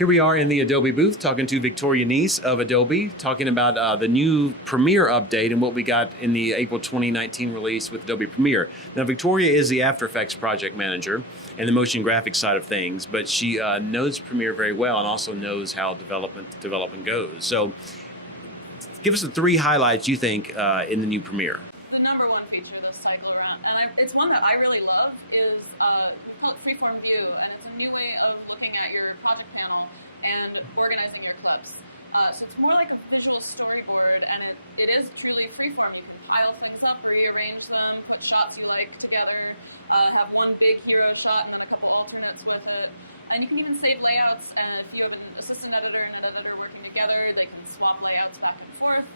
Here we are in the Adobe booth talking to Victoria Neese of Adobe, talking about the new Premiere update and what we got in the April 2019 release with Adobe Premiere. Now, Victoria is the After Effects project manager and the motion graphics side of things, but she knows Premiere very well and also knows how development goes. So give us the three highlights you think in the new Premiere. The number one feature this cycle around, and it's one that I really love, is we call it freeform view, and it's a new way of looking at your project panel and organizing your clips. So it's more like a visual storyboard, and it is truly freeform. You can pile things up, rearrange them, put shots you like together, have one big hero shot and then a couple alternates with it. And you can even save layouts, and if you have an assistant editor and an editor working together, they can swap layouts back and forth.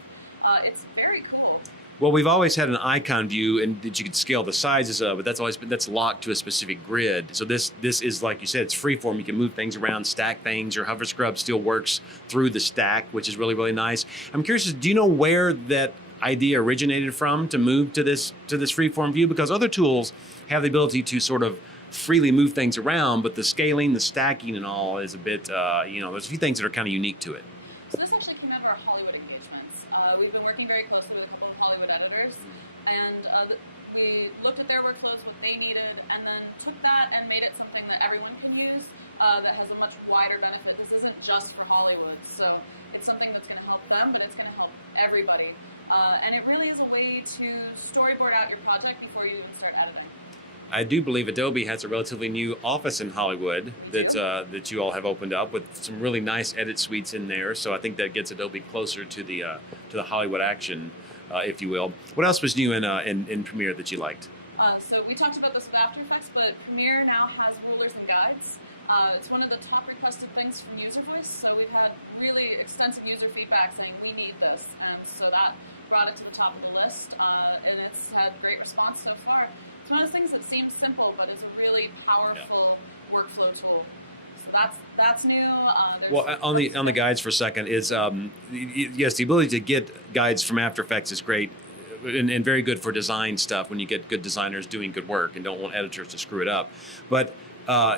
It's very cool. Well, we've always had an icon view and that you could scale the sizes of, but that's locked to a specific grid. So this is, like you said, it's freeform. You can move things around, stack things. Your hover scrub still works through the stack, which is really, really nice. I'm curious, do you know where that idea originated from to move to this freeform view? Because other tools have the ability to sort of freely move things around, but the scaling, the stacking and all is a bit, there's a few things that are kind of unique to it. So this actually came out of our Hollywood engagements. We've been working very closely with a couple of Hollywood editors, and we looked at their workflows, what they needed, and then took that and made it something that everyone can use that has a much wider benefit. This isn't just for Hollywood, so it's something that's going to help them, but it's going to help everybody. And it really is a way to storyboard out your project before you even start editing. I do believe Adobe has a relatively new office in Hollywood that you all have opened up with some really nice edit suites in there. So I think that gets Adobe closer to the Hollywood action, if you will. What else was new in Premiere that you liked? So we talked about this with After Effects, but Premiere now has rulers and guides. It's one of the top requested things from user voice. So we've had really extensive user feedback saying we need this, and so that brought it to the top of the list, and it's had great response so far. It's one of those things that seems simple, but it's a really powerful workflow tool. So that's new. Well, on the guides for a second is yes, the ability to get guides from After Effects is great and very good for design stuff when you get good designers doing good work and don't want editors to screw it up. But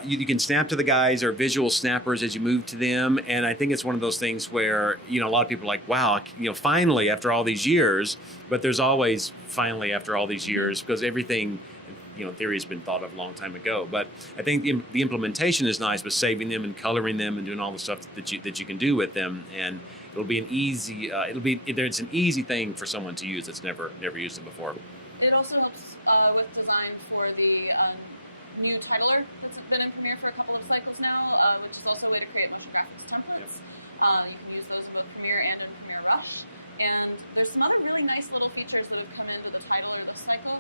you can snap to the guides or visual snappers as you move to them, and I think it's one of those things where a lot of people are like, wow, finally after all these years. But there's always finally after all these years, because everything theory has been thought of a long time ago. But I think the implementation is nice with saving them and coloring them and doing all the stuff that you can do with them, and it'll be an easy it's an easy thing for someone to use that's never used it before. It also helps with design for the new titler that's been in Premiere for a couple of cycles now, which is also a way to create motion graphics templates. You can use those in both Premiere and in Premiere Rush. And there's some other really nice little features that have come into the titler this cycle.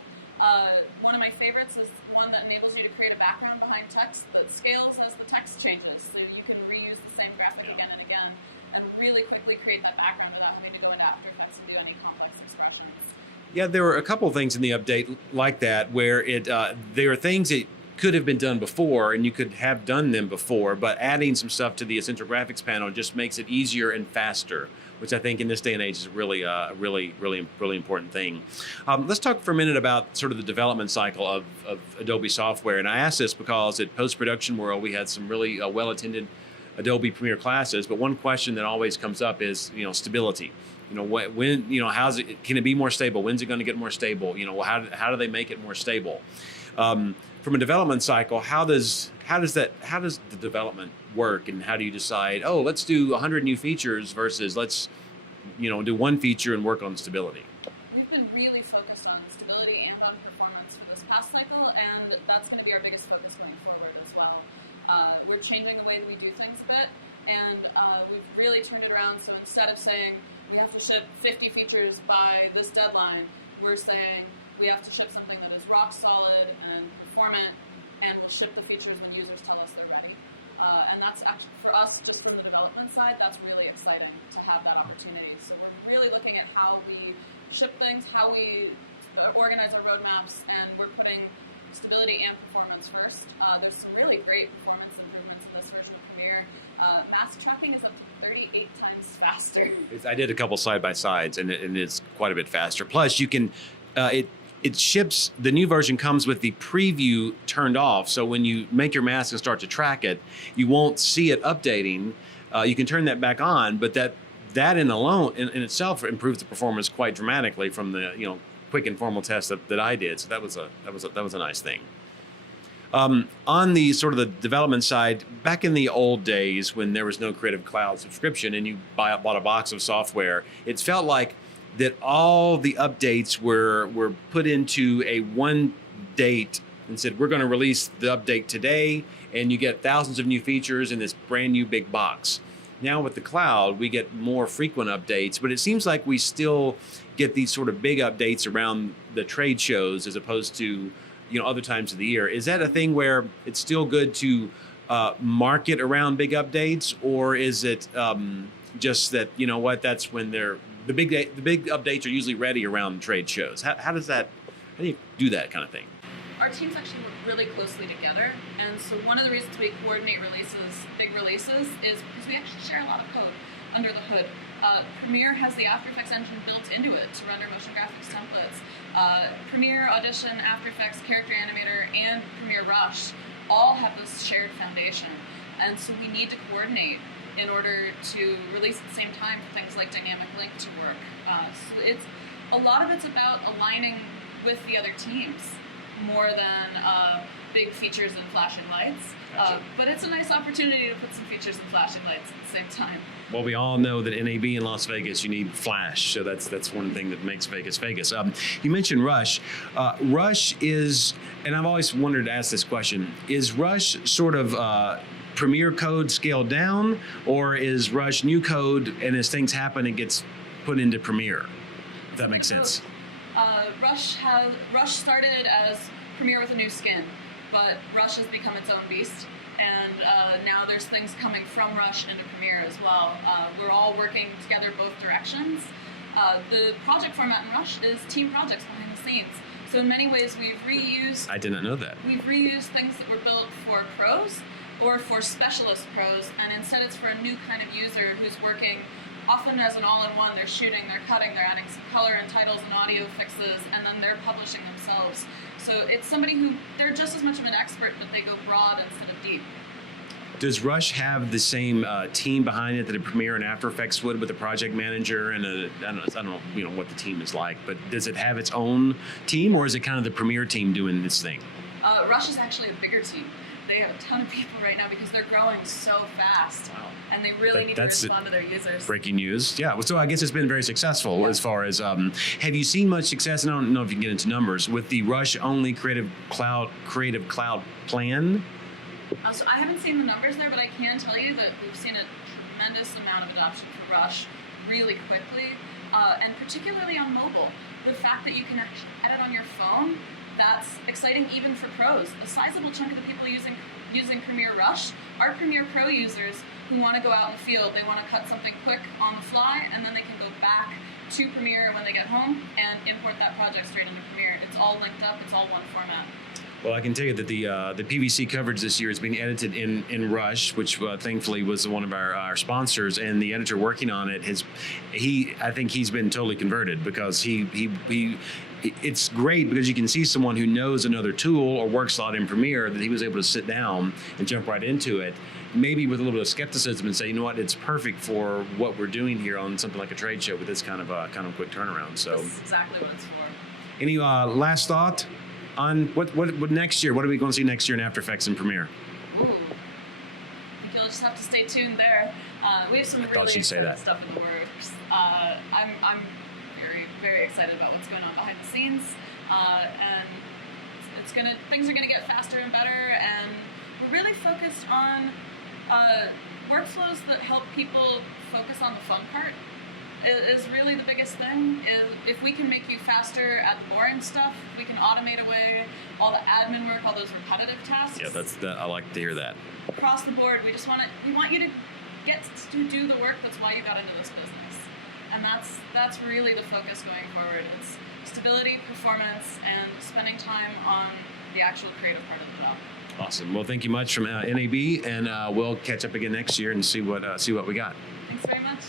One of my favorites is one that enables you to create a background behind text that scales as the text changes, so you can reuse the same graphic again and again and really quickly create that background without having to go into After Effects and do any complex expressions. Yeah, there were a couple things in the update like that where there are things that could have been done before and you could have done them before, but adding some stuff to the essential graphics panel just makes it easier and faster, which I think in this day and age is really important thing. Let's talk for a minute about sort of the development cycle of Adobe software. And I ask this because at Post-Production World, we had some really well-attended Adobe Premiere classes, but one question that always comes up is, stability. Can it be more stable? When's it going to get more stable? How do they make it more stable? From a development cycle, how does the development work, and how do you decide, let's do 100 new features versus let's do one feature and work on stability? We've been really focused on stability and on performance for this past cycle, and that's going to be our biggest focus going forward as well. We're changing the way that we do things a bit, and we've really turned it around. So instead of saying we have to ship 50 features by this deadline, we're saying we have to ship something that is rock solid and performant, and we'll ship the features when users tell us they're ready. And that's actually, for us, just from the development side, that's really exciting to have that opportunity. So we're really looking at how we ship things, how we organize our roadmaps, and we're putting stability and performance first. There's some really great performance improvements in this version of Premiere. Mask tracking is up to 38 times faster. I did a couple side-by-sides, and it's quite a bit faster. Plus, you can it ships, the new version comes with the preview turned off. So when you make your mask and start to track it, you won't see it updating. You can turn that back on, but that in itself improves the performance quite dramatically from the quick informal test that I did. So that was a nice thing. On the sort of the development side, back in the old days when there was no Creative Cloud subscription and you bought a box of software, it felt like that all the updates were put into a one date and said, we're going to release the update today, and you get thousands of new features in this brand new big box. Now with the cloud, we get more frequent updates, but it seems like we still get these sort of big updates around the trade shows as opposed to other times of the year. Is that a thing where it's still good to market around big updates, or is it just that that's when the big updates are usually ready around trade shows? How do you do that kind of thing? Our teams actually work really closely together, and so one of the reasons we coordinate big releases, is because we actually share a lot of code under the hood. Premiere has the After Effects engine built into it to render motion graphics templates. Premiere, Audition, After Effects, Character Animator, and Premiere Rush all have this shared foundation, and so we need to coordinate in order to release at the same time for things like Dynamic Link to work. So a lot of it's about aligning with the other teams more than big features and flashing lights. Gotcha. But it's a nice opportunity to put some features and flashing lights at the same time. Well, we all know that NAB in Las Vegas, you need flash, so that's one thing that makes Vegas Vegas. You mentioned Rush. Rush is, and I've always wanted to ask this question, is Rush sort of Premiere code scaled down, or is Rush new code, and as things happen, it gets put into Premiere? If that makes sense. Rush started as Premiere with a new skin, but Rush has become its own beast, and now there's things coming from Rush into Premiere as well. We're all working together both directions. The project format in Rush is team projects behind the scenes. So in many ways, we've reused... I did not know that. We've reused things that were built for pros or for specialist pros, and instead it's for a new kind of user who's working often as an all-in-one. They're shooting, they're cutting, they're adding some color and titles and audio fixes, and then they're publishing themselves. So it's somebody who, they're just as much of an expert, but they go broad instead of deep. Does Rush have the same team behind it that a Premiere and After Effects would, with a project manager and I don't know what the team is like, but does it have its own team, or is it kind of the Premiere team doing this thing? Rush is actually a bigger team. They have a ton of people right now because they're growing so fast. Wow. And they really need to respond to their users. Breaking news. Yeah. So I guess it's been very successful as far as, have you seen much success, and I don't know if you can get into numbers, with the Rush only Creative Cloud plan? So I haven't seen the numbers there, but I can tell you that we've seen a tremendous amount of adoption for Rush really quickly, and particularly on mobile. The fact that you can actually edit on your phone, that's exciting even for pros. A sizable chunk of the people using Premiere Rush are Premiere Pro users who want to go out in the field. They want to cut something quick on the fly, and then they can go back to Premiere when they get home and import that project straight into Premiere. It's all linked up. It's all one format. Well, I can tell you that the PVC coverage this year is being edited in Rush, which thankfully was one of our sponsors, and the editor working on it I think he's been totally converted, because it's great because you can see someone who knows another tool or works a lot in Premiere, that he was able to sit down and jump right into it, maybe with a little bit of skepticism, and say, you know what, it's perfect for what we're doing here on something like a trade show with this kind of quick turnaround. So that's exactly what it's for. Any last thought on what next year? What are we going to see next year in After Effects and Premiere? Ooh, I think you'll just have to stay tuned there. We have some really exciting stuff in the works. I'm very, very excited about what's going on behind the scenes, and things are gonna get faster and better, and we're really focused on workflows that help people focus on the fun part. Is really the biggest thing. If we can make you faster at the boring stuff, we can automate away all the admin work, all those repetitive tasks. Yeah, I like to hear that. Across the board, we want you to get to do the work. That's why you got into this business, and that's really the focus going forward. It's stability, performance, and spending time on the actual creative part of the job. Awesome. Well, thank you much from NAB, and we'll catch up again next year and see what we got. Thanks very much.